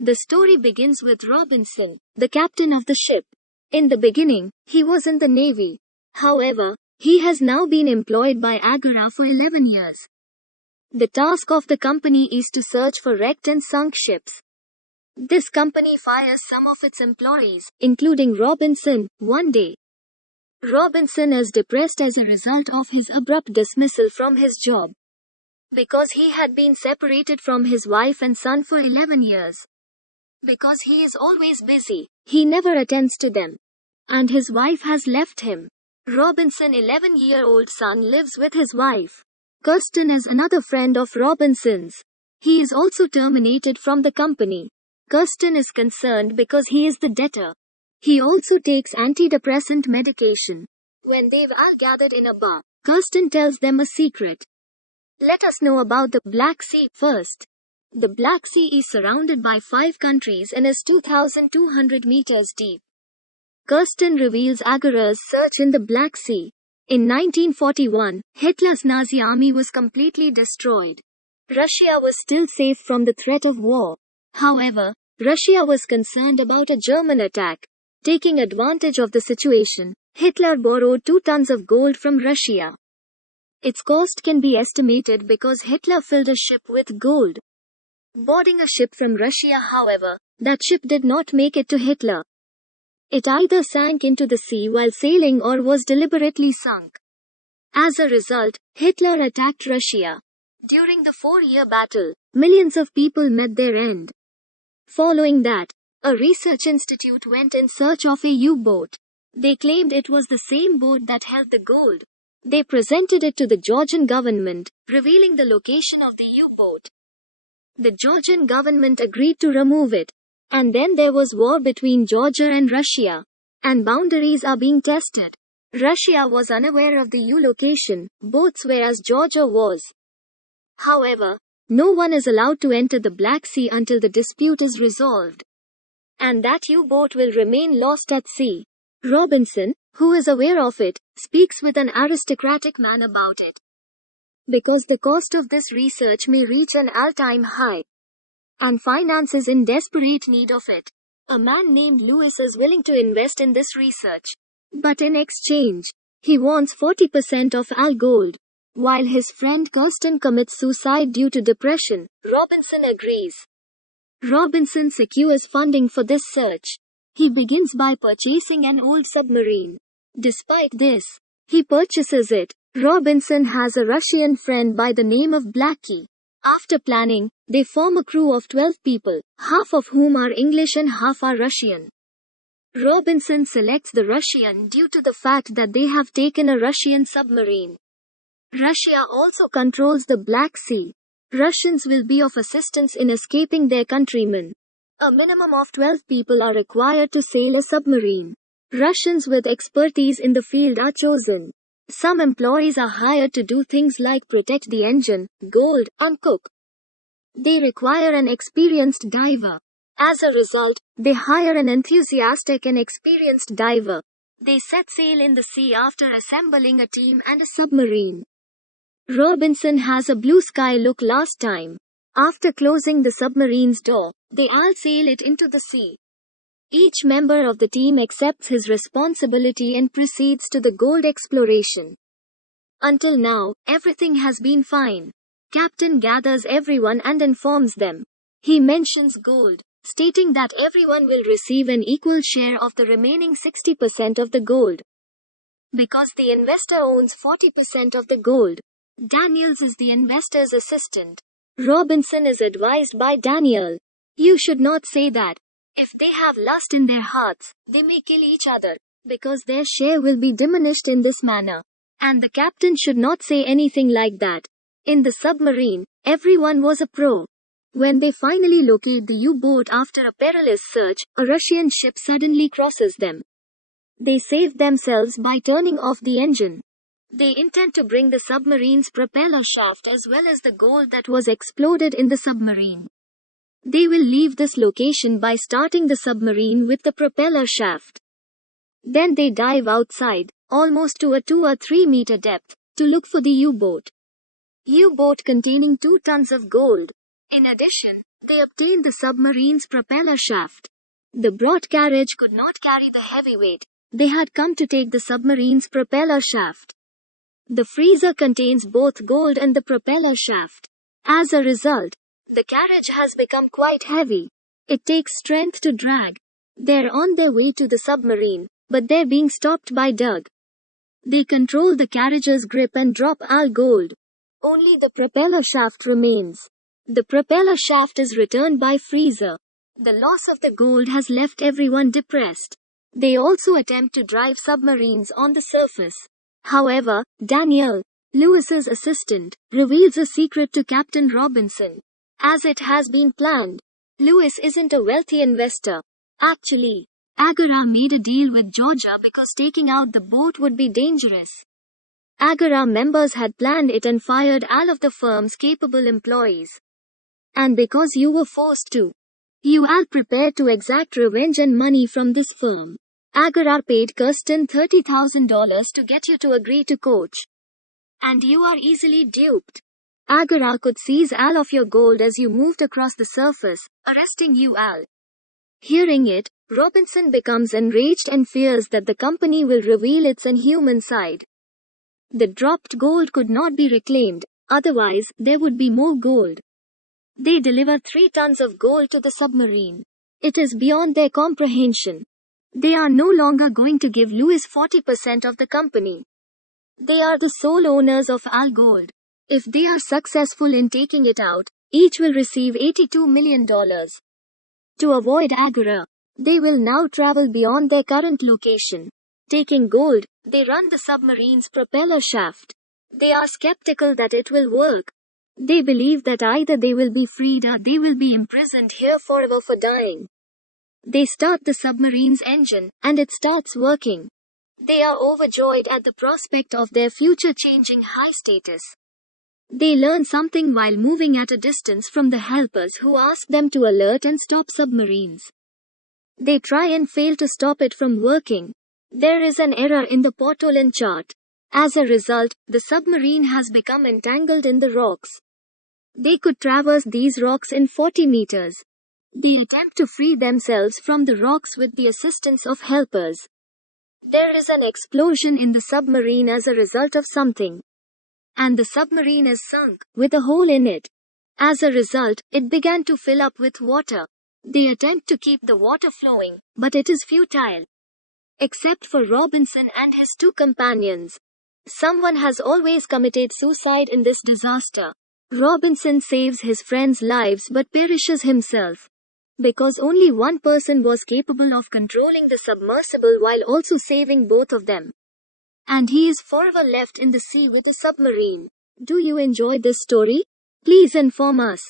The story begins with Robinson, the captain of the ship. In the beginning, he was in the Navy. However, he has now been employed by Agora for 11 years. The task of the company is to search for wrecked and sunk ships. This company fires some of its employees, including Robinson, one day. Robinson is depressed as a result of his abrupt dismissal from his job. Because he had been separated from his wife and son for 11 years. Because he is always busy, he never attends to them. And his wife has left him. Robinson's 11-year-old son lives with his wife. Kirsten is another friend of Robinson's. He is also terminated from the company. Kirsten is concerned because he is the debtor. He also takes antidepressant medication. When they've all gathered in a bar, Kirsten tells them a secret. Let us know about the Black Sea first. The Black Sea is surrounded by 5 countries and is 2,200 meters deep. Kirsten reveals Agora's search in the Black Sea. In 1941, Hitler's Nazi army was completely destroyed. Russia was still safe from the threat of war. However, Russia was concerned about a German attack. Taking advantage of the situation, Hitler borrowed 2 tons of gold from Russia. Its cost can be estimated because Hitler filled a ship with gold. Boarding a ship from Russia, however, that ship did not make it to Hitler. It either sank into the sea while sailing or was deliberately sunk. As a result, Hitler attacked Russia. During the 4-year battle, millions of people met their end. Following that, a research institute went in search of a U-boat. They claimed it was the same boat that held the gold. They presented it to the Georgian government, revealing the location of the U-boat. The Georgian government agreed to remove it. And then there was war between Georgia and Russia. And boundaries are being tested. Russia was unaware of the U-location, boats whereas Georgia was. However, no one is allowed to enter the Black Sea until the dispute is resolved. And that U-boat will remain lost at sea. Robinson, who is aware of it, speaks with an aristocratic man about it. Because the cost of this research may reach an all-time high. And finance is in desperate need of it. A man named Lewis is willing to invest in this research. But in exchange, he wants 40% of all gold. While his friend Kirsten commits suicide due to depression, Robinson agrees. Robinson secures funding for this search. He begins by purchasing an old submarine. Despite this, he purchases it. Robinson has a Russian friend by the name of Blackie. After planning, they form a crew of 12 people, half of whom are English and half are Russian. Robinson selects the Russian due to the fact that they have taken a Russian submarine. Russia also controls the Black Sea. Russians will be of assistance in escaping their countrymen. A minimum of 12 people are required to sail a submarine. Russians with expertise in the field are chosen. Some employees are hired to do things like protect the engine, gold, and cook. They require an experienced diver. As a result, they hire an enthusiastic and experienced diver. They set sail in the sea after assembling a team and a submarine. Robinson has a blue sky look last time. After closing the submarine's door, they all sail it into the sea. Each member of the team accepts his responsibility and proceeds to the gold exploration. Until now, everything has been fine. Captain gathers everyone and informs them. He mentions gold, stating that everyone will receive an equal share of the remaining 60% of the gold. Because the investor owns 40% of the gold, Daniels is the investor's assistant. Robinson is advised by Daniel. You should not say that. If they have lust in their hearts, they may kill each other, because their share will be diminished in this manner. And the captain should not say anything like that. In the submarine, everyone was a pro. When they finally locate the U-boat after a perilous search, a Russian ship suddenly crosses them. They save themselves by turning off the engine. They intend to bring the submarine's propeller shaft as well as the gold that was exploded in the submarine. They will leave this location by starting the submarine with the propeller shaft. Then they dive outside, almost to a 2 or 3 meter depth, to look for the U-boat. U-boat containing 2 tons of gold. In addition, They obtained the submarine's propeller shaft. The broad carriage could not carry the heavy weight. They had come to take the submarine's propeller shaft. The freezer contains both gold and the propeller shaft. As a result, the carriage has become quite heavy. It takes strength to drag. They're on their way to the submarine, but they're being stopped by Doug. They control the carriage's grip and drop all gold. Only the propeller shaft remains. The propeller shaft is returned by Freezer. The loss of the gold has left everyone depressed. They also attempt to drive submarines on the surface. However, Daniel, Lewis's assistant, reveals a secret to Captain Robinson. As it has been planned, Lewis isn't a wealthy investor. Actually, Agora made a deal with Georgia because taking out the boat would be dangerous. Agora members had planned it and fired all of the firm's capable employees. And because you were forced to, you all prepared to exact revenge and money from this firm. Agora paid Kirsten $30,000 to get you to agree to coach. And you are easily duped. Agora could seize all of your gold as you moved across the surface, arresting you all. Hearing it, Robinson becomes enraged and fears that the company will reveal its inhuman side. The dropped gold could not be reclaimed, otherwise, there would be more gold. They deliver 3 tons of gold to the submarine. It is beyond their comprehension. They are no longer going to give Lewis 40% of the company. They are the sole owners of all gold. If they are successful in taking it out, each will receive $82 million. To avoid Agora, they will now travel beyond their current location. Taking gold, they run the submarine's propeller shaft. They are skeptical that it will work. They believe that either they will be freed or they will be imprisoned here forever for dying. They start the submarine's engine, and it starts working. They are overjoyed at the prospect of their future changing high status. They learn something while moving at a distance from the helpers who ask them to alert and stop submarines. They try and fail to stop it from working. There is an error in the Portolan chart. As a result, the submarine has become entangled in the rocks. They could traverse these rocks in 40 meters. They attempt to free themselves from the rocks with the assistance of helpers. There is an explosion in the submarine as a result of something. And the submarine is sunk, with a hole in it. As a result, it began to fill up with water. They attempt to keep the water flowing, but it is futile. Except for Robinson and his 2 companions. Someone has always committed suicide in this disaster. Robinson saves his friends' lives but perishes himself. Because only one person was capable of controlling the submersible while also saving both of them. And he is forever left in the sea with the submarine. Do you enjoy this story? Please inform us.